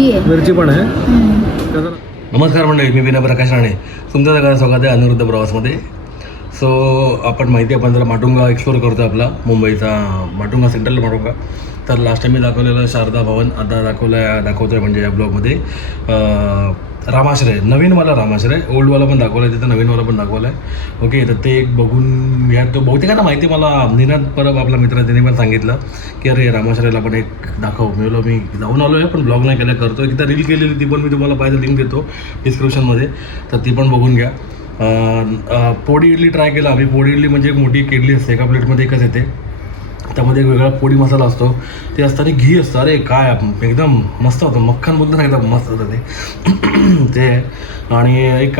मिरची पण आहे. नमस्कार मंडळी, मी विनय प्रकाश राणे. तुमचं सगळं स्वागत आहे अनिरुद्ध प्रवासमध्ये. सो आपण माहिती आहे, आपण जरा माटुंगा एक्सप्लोर करतो आहे आपला मुंबईचा माटुंगा, सेंट्रल माटुंगा. तर लास्ट टाइम मी दाखवलेलं शारदा भवन, आता दाखवतो आहे म्हणजे या ब्लॉगमध्ये रामाश्रय, नवीनवाला रामाश्रय. ओल्डवाला पण दाखवलं आहे तिथं, नवीनवाला पण दाखवलं आहे. ओके, तर ते एक बघून घ्या. तो बहुतेकांना माहिती, मला निनाद परब आपला मित्र त्याने पण सांगितलं की अरे रामाश्रयला पण एक दाखव. मी जाऊन आलो आहे पण ब्लॉग नाही केला, करतो. एकदा रील केलेली ती पण मी तुम्हाला पाहिजे लिंक देतो डिस्क्रिप्शनमध्ये, तर ती पण बघून घ्या. पोडी इडली ट्राय केला आम्ही. पोडी इडली म्हणजे एक मोठी एक इडली असते, एका प्लेटमध्ये एकच येते. त्यामध्ये एक वेगळा पोडी मसाला असतो, ते असताना घी असतं. अरे काय एकदम मस्त होतं, मक्खन बोलतो ना, एकदम मस्त होतं ते. आणि एक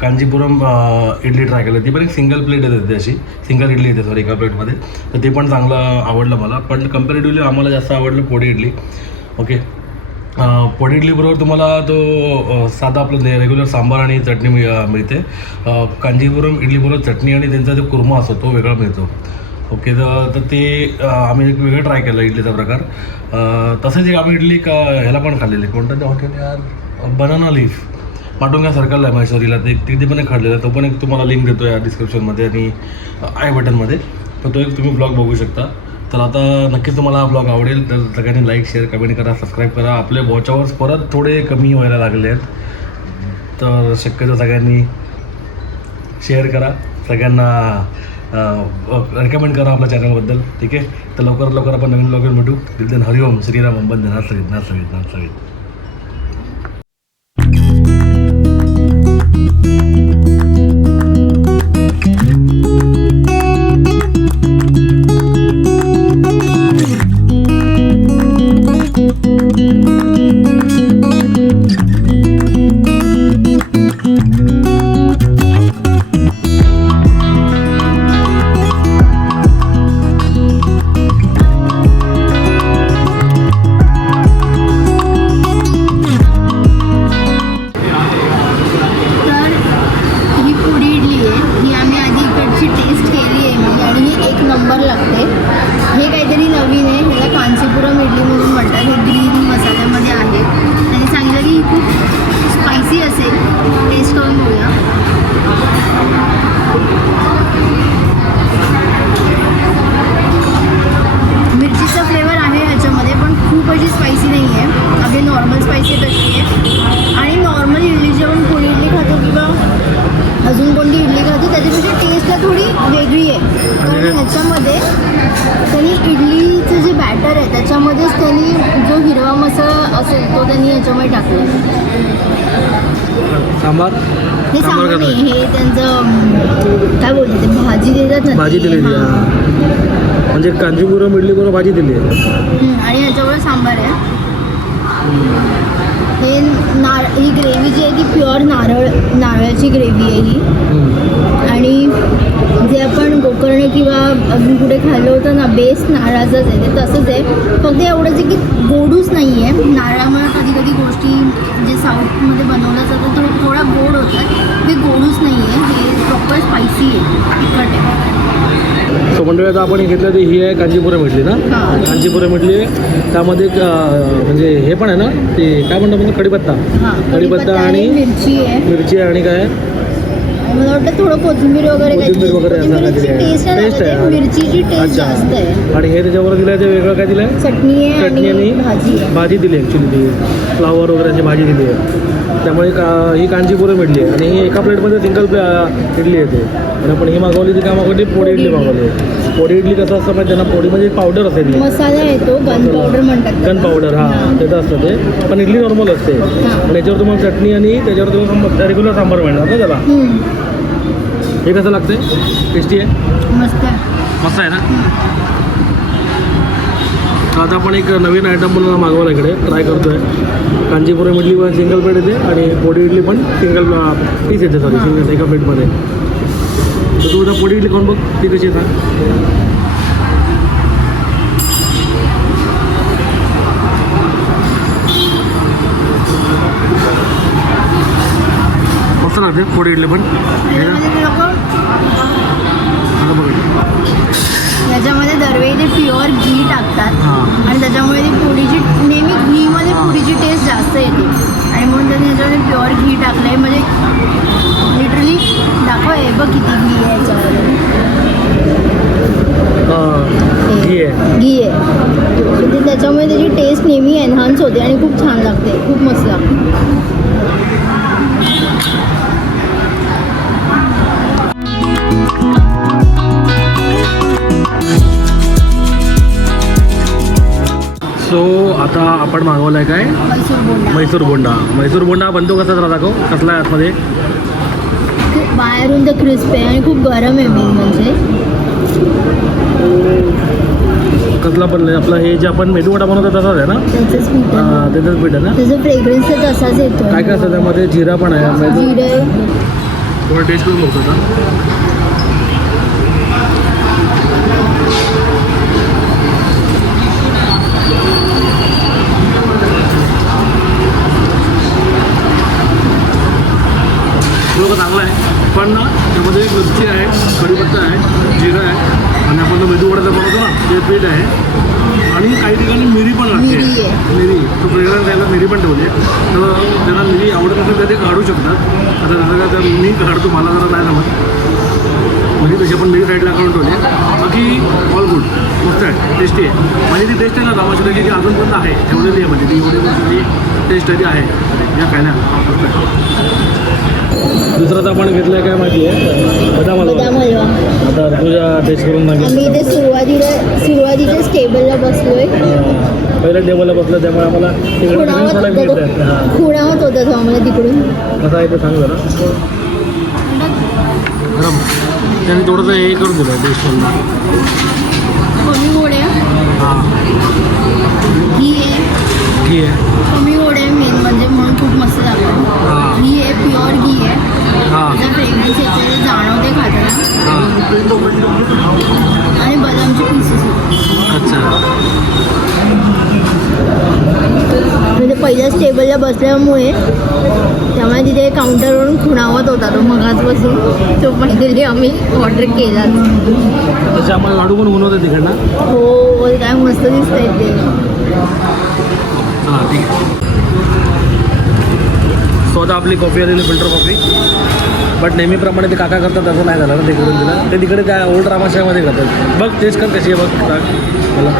कांजीपुरम इडली ट्राय केली, ती पण एक सिंगल प्लेट येते, अशी सिंगल इडली येते सॉरी एका प्लेटमध्ये. तर ते पण चांगलं आवडलं मला, पण कम्पॅरेटिव्हली आम्हाला जास्त आवडलं पोडी इडली. ओके, पोडी इडलीबरोबर तुम्हाला तो साधा आपलं रेग्युलर सांबार आणि चटणी मिळते. कांजीपुरम इडलीबरोबर चटणी आणि त्यांचा जो कुर्मा असतो तो वेगळा मिळतो. ओके, तर ते आम्ही एक वेगळं ट्राय केलं इडलीचा प्रकार. तसंच एक आम्ही इडली ह्याला पण खाल्लेली, कोणतं ते हॉटेल यार, बनाना लीफ, माटुंगा सर्कलला आहे मैसुरीला. ते तिथे पण एक खाल्लेला, तो पण एक तुम्हाला लिंक देतो या डिस्क्रिप्शनमध्ये आणि आय बटनमध्ये. तर तो एक तुम्ही ब्लॉग बघू शकता. तर आता नक्कीच तुम्हाला हा ब्लॉग आवडेल, तर सगळ्यांनी लाईक, शेअर, कमेंट करा, सबस्क्राईब करा. आपले वॉच आवर्स परत थोडे कमी व्हायला लागले आहेत, तर शक्यतो सगळ्यांनी शेअर करा, सगळ्यांना रेकमेंड करा आपल्या चॅनलबद्दल. ठीक आहे, तर लवकर आपण नवीन ब्लॉगर भेटू. तिथून हरिओम, श्रीराम, वंदे, नाथ. ह्याच्यामध्ये त्यांनी इडलीचं जे बॅटर आहे त्याच्यामध्येच त्यांनी जो हिरवा मसाला असेल तो त्यांनी ह्याच्यामध्ये टाकला. सांबार हे सांबार नाही, हे त्यांचं काय बोलते ते भाजी देतात ना, भाजी दिलेली म्हणजे कांजीपुरम इडली बरोबर भाजी दिली आहे आणि ह्याच्यावर सांबार आहे. हे ही ग्रेव्ही जी आहे ती प्युअर नारळाची ग्रेव्ही आहे ही. आणि जे आपण गोकर्ण किंवा अजून कुठे खाल्लं होतं ना, बेस नारळाचंच आहे, ते तसंच आहे. फक्त एवढंच आहे की गोडूच नाही आहे. नारळामुळे कधी गोष्टी जे साऊथमध्ये बनवलं जातं तो थोडा गोड होतात, ते गोडूच नाही आहे. हे प्रॉपर स्पायसी आहे, तिखट आहे. सो मंडळी, आता आपण घेतलं ते ही आहे कांजीपुरम इडली ना. कांजीपुरम इडली आहे, त्यामध्ये म्हणजे हे पण आहे ना, ते काय म्हणतात कढीपत्ता आणि मिरची आहे आणि काय मला वाटतं थोडं कोथिंबीर वगैरे टेस्ट आहे, मिरचीची टेस्ट जास्त आहे. आणि हे त्याच्यावर दिलं आहे ते वेगळं काय दिलं आहे, चटणी आणि भाजी दिली आहे. ॲक्च्युली ती फ्लावर वगैरेची भाजी दिली आहे. त्यामुळे ही कांजीपुरम इडली आहे. आणि ही एका प्लेटमध्ये सिंगल इडली येते. आणि आपण ही मागवली ती काय मागवली, पोडी इडली मागवली. पोडी इडली कसं असतं माहिती त्यांना, पोडीमध्ये पावडर असते, मसाला येतो, गन पावडर म्हणतात, गन पावडर. त्याचं असतं ते. पण इडली नॉर्मल असते. आणि याच्यावर तुम्हाला चटणी आणि त्याच्यावर तुम्हाला रेग्युलर सांबार मिळणार ना त्याला. हे कसं लागतंय, टेस्टी आहे, मस्त आहे ना. आता आपण एक नवीन आयटम पण मागवला इकडे, ट्राय करतो आहे. कांजीपुरम इडली पण सिंगल प्लेट येते आणि पोडी इडली पण सिंगल पीस येते, सॉरी सिंगल एका प्लेटमध्ये. तर तू उद्या पोडी इडली खाऊन बघ, ती कशी येतात. मस्त लागते पोडी इडली पण. याच्यामध्ये दरवेळी ते प्युअर घी टाकतात आणि त्याच्यामुळे ती पोळीची नेहमी घीमध्ये पुरीची टेस्ट जास्त येते आणि म्हणून त्यांनी ह्याच्यामध्ये प्युअर घी टाकलं आहे. म्हणजे लिटरली दाखव आहे बघ किती घी आहे याच्यामध्ये. घी आहे. घी आहे तर त्याच्यामुळे त्याची टेस्ट नेहमी एनहान्स होते आणि खूप छान लागते, खूप मस्त लागते. सो आता आपण मागवलं आहे काय मैसूर बोंडा. मैसूर बोंडा. मैसूर बोंडा बनतो कसा जरा दाखव, कसला आहे आतमध्ये. बाहेरून तर क्रिस्प आहे आणि खूप गरम आहे मेन म्हणजे. कसला बनलं आपलं हे जे आपण मेदू वडा बनवतो तसाच आहे ना. त्याचंच पीठ आहे. हां त्याचंच पीठ आहे ना. त्याचं फ्रेग्रन्स तर तसाच येतो. काय काय असतं त्यामध्ये, जिरा पण आहे. जिरे थोडं टेस्ट करून बघतो का. लोक चांगलं आहे पण ना त्यामध्ये मिरची आहे, कढीपत्ता आहे, जिरं आहे आणि आपण मेदू वडाचं बनवतो ना ते पीठ आहे आणि काही ठिकाणी मिरी पण लागते. मिरी आहे. मिरी तो फ्लेवर द्यायला मिरी पण ठेवली आहे. तर त्यांना मिरी आवडत असेल तर ते काढू शकतात. आता जसं काय तर मी काढतो, मला जरा नाही जमत म्हणजे तशी आपण मिरी साईडला काढून ठेवली. बाकी ऑल गुड, मस्त आहे, टेस्टी आहे. म्हणजे ती टेस्ट आहे ना रामाची की अजूनपर्यंत आहे ठेवलेली आहे. म्हणजे ती एवढी जी टेस्ट आहे ती आहे या खायला मस्त आहे. दुसरं तर आपण घेतलं काय माहिती आहे, बदाम हलवा. आता तुझ्या टेस्ट करून आम्ही मागितलं. इथे सुरुवातीच्या टेबलला बसलोय. पहिल्या टेबलला बसलं त्यामुळे आम्हाला तिकडे खुणावत होता तो आम्हाला तिकडून. कसं आहे ते सांग जरा. गरम त्याने थोडंसं हे करून दिलं टेस्ट करून. कमी गोड आहे. हां घी आहे. घी आहे. कमी गोड आहे मेन म्हणजे, म्हणून खूप मस्त लागतं. हां घी आहे, प्युअर घी आहे. हां त्याचा फ्रेग्रन्स येते जाणवते खाताना. हां आणि बदामचे पीसेस होते. अच्छा. म्हणजे पहिल्याच टेबलला बसल्यामुळे त्यामुळे तिथे काउंटरवरून खुणावत होता तो मगाचपासून. तो फायनली आम्ही ऑर्डर केला. त्याचे आम्हाला लाडू पण बनवते तिकडनं. हो काय मस्त दिसतंय ते. हां ठीक आहे. सो आता आपली कॉफी आलेली फिल्टर कॉफी. बट नेहमीप्रमाणे ते काका करतात तसं नाही झालं ना, ते करून दिलं. ते तिकडे त्या ओल्ड रामाशयामध्ये करतात. बघ टेस्ट कर कशी आहे बघ मला.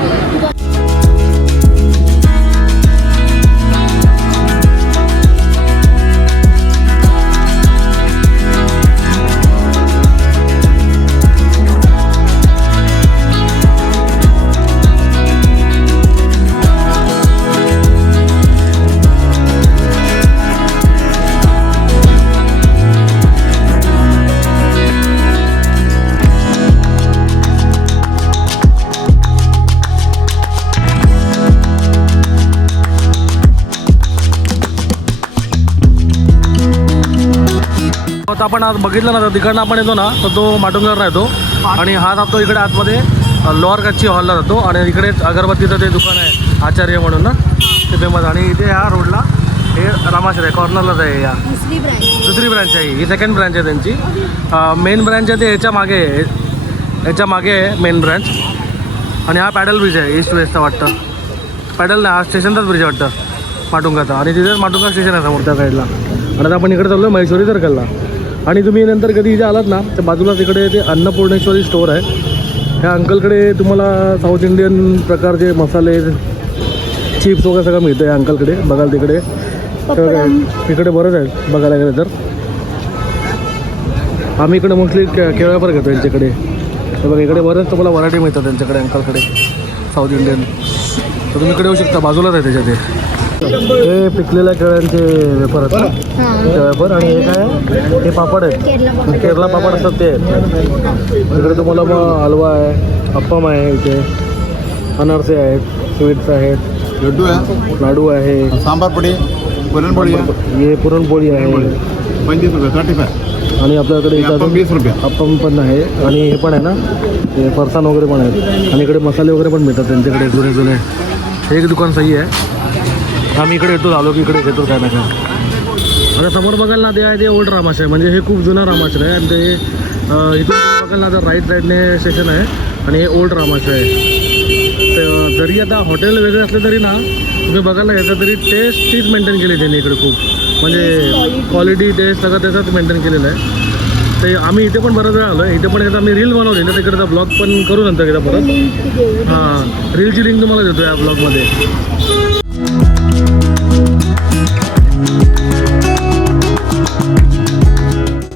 आता आपण आज बघितलं ना, तर तिकडनं आपण येतो ना तर तो माटुंगावर राहतो आणि हा जातो इकडे आतमध्ये लोअर कच्ची हॉलला जातो. आणि इकडे अगरबत्तीचं ते दुकान आहे आचार्य म्हणून ना, ते फेमस. आणि इथे ह्या रोडला हे रामाश्रय कॉर्नरलाच आहे. या दुसरी ब्रँच आहे, ही सेकंड ब्रँच आहे त्यांची. मेन ब्रँच आहे ते ह्याच्या मागे आहे मेन ब्रँच. आणि हा पॅडल ब्रिज आहे ईस्ट वेस्टचा वाटतं. पॅडल नाही, हा स्टेशनचाच ब्रिज आहे वाटतं माटुंगाचा. आणि तिथेच माटुंगा स्टेशन आहे समोर त्या साईडला. आणि आता आपण इकडे चाललो महेश्वरी सर्कलला. आणि तुम्ही नंतर कधी इथे आलात ना तर बाजूला तिकडे ते अन्नपूर्णेश्वरी स्टोअर आहे. ह्या अंकलकडे तुम्हाला साऊथ इंडियन प्रकारचे मसाले, चिप्स वगैरे सगळं मिळतं या अंकलकडे. बघाल तिकडे तिकडे बरंच आहे बघायला गेलं तर. आम्ही इकडे मोस्टली केळापर घेतो यांच्याकडे. तर बघा इकडे बरंच तुम्हाला व्हरायटी मिळतात त्यांच्याकडे अंकलकडे साऊथ इंडियन. तर तुम्ही इकडे येऊ शकता, बाजूलाच आहे त्याच्यात. हे पिकलेल्या केळ्यांचे वेपर आहेत ना, ते वेपर. आणि हे काय हे पापड आहेत, केरला पापड असतात ते आहेत. इकडे तुम्हाला मग हलवा आहे, अप्पम आहे, इथे अनारसे आहेत, स्वीट्स आहेत, लाडू आहे, सांबार पडी, पुरणपोळी हे पुरणपोळी आहे 25 रुपये 35. आणि आपल्याकडे अप्पम 20 रुपये. अप्पम पण आहे. आणि हे पण आहे ना, हे फरसाण वगैरे पण आहेत. आणि इकडे मसाले वगैरे पण मिळतात त्यांच्याकडे जुने जुने. हे एक दुकान सही आहे. आम्ही इकडे येतो, आलो की इकडे येतो काय ना काय. आता समोर बघाल ना ते आहे ते ओल्ड रामाश्रय. म्हणजे हे खूप जुना रामाश्रय आहे. आणि ते इथून बघाल ना तर राईट साईडने स्टेशन आहे आणि हे ओल्ड रामाश्रय आहे. जरी आता हॉटेल वेगळे असले तरी ना तुम्ही बघायला यायचं तरी टेस्ट तीच मेंटेन केली त्यांनी इकडे खूप म्हणजे क्वालिटी टेस्ट सगळं त्याचाच मेंटेन केलेलं आहे. ते आम्ही इथे पण बऱ्याच वेळा आलो आहे. इथे पण एकदा आम्ही रील बनवली ना तिकडचा ब्लॉग पण करू नंतर एकदा परत. हां रीलची लिंक तुम्हाला देतो या ब्लॉगमध्ये.